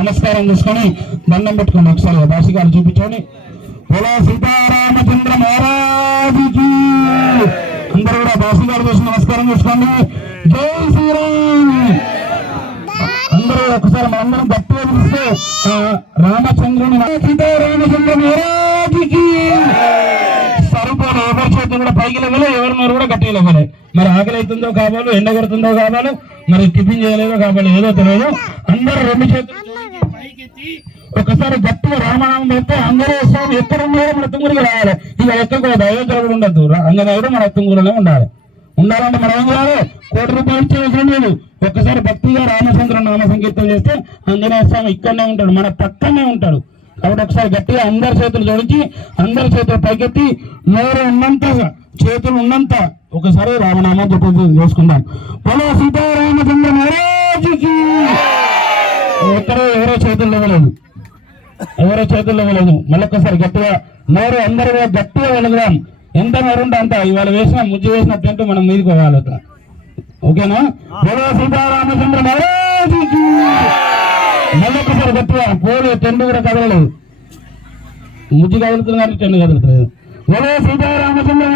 నమస్కారం చేసుకొని దండం పెట్టుకోండి. ఒకసారి భాషగారు చూపించండి. బోలో సీతారామచంద్ర మహారాజుకి. అందరూ కూడా భాషగారు చేసి నమస్కారం చేసుకోండి. జై శ్రీరామ్. అందరూ ఒకసారి మనందరం గట్టిగా పిలిస్తే రామచంద్రుని సీతారామచంద్ర మహారాజుకి. సరిపోలే ఎవరి చేతులు కూడా పైకి లేవలే, ఎవరి నోరు కూడా గట్టిగా లేవలే. మరి ఆకలి అవుతుందో కావాలి, ఎండ కొడుతుందో కావాలి, మరి టిఫిన్ చేయలేదో కావాలి, ఏదో తెలియదు. అందరూ రెండు చేతులు పైకెత్తి ఒకసారి గట్టిగా రామనామం పెడితే అందరూ స్వామి ఎక్కడున్నారో మన తుంగురికి రావాలి. ఇక ఎక్కడ దైవజన కూడా ఉండద్దు, అంగనాయుడు మన తుంగురులోనే ఉండాలి. ఉండాలంటే మనం ఏం చేయాలి? ₹1 ఇచ్చే అవసరం లేదు. ఒక్కసారి భక్తిగా రామచంద్ర నామ సంకీర్తన చేస్తే ఆంజనేయ స్వామి ఇక్కడనే ఉంటాడు, మన పక్కనే ఉంటాడు. కాబట్టి ఒకసారి గట్టిగా అందరి చేతులు జోడించి అందరి చేతులు పైకెత్తి నోరు ఉన్నంత చేతులు ఉన్నంత ఒకసారి రామనామం జపం చేసుకుందాం. బోలో సీతారామచంద్ర మహారాజుకి. ఎవరో చేతులు ఇవ్వలేదు, ఎవరో చేతులు ఇవ్వలేదు. మళ్ళొక్కసారి గట్టిగా నోరు అందరూ గట్టిగా వెళదాం. ఎంత నోరు ఉంటే అంత. ఇవాళ వేసిన ముజ్జు వేసిన టెంట్ మనం మీదకి పోవాలి. ఓకేనా? బోలో సీతారామచంద్ర మహారాజుకి. మళ్ళొక్కసారి గట్టిగా పోలే. టెంట్ కూడా కదలలేదు, ముజ్జు కదులుతుంది కానీ టెంట్ కదులుతుంది. బోలో సీతారామచంద్ర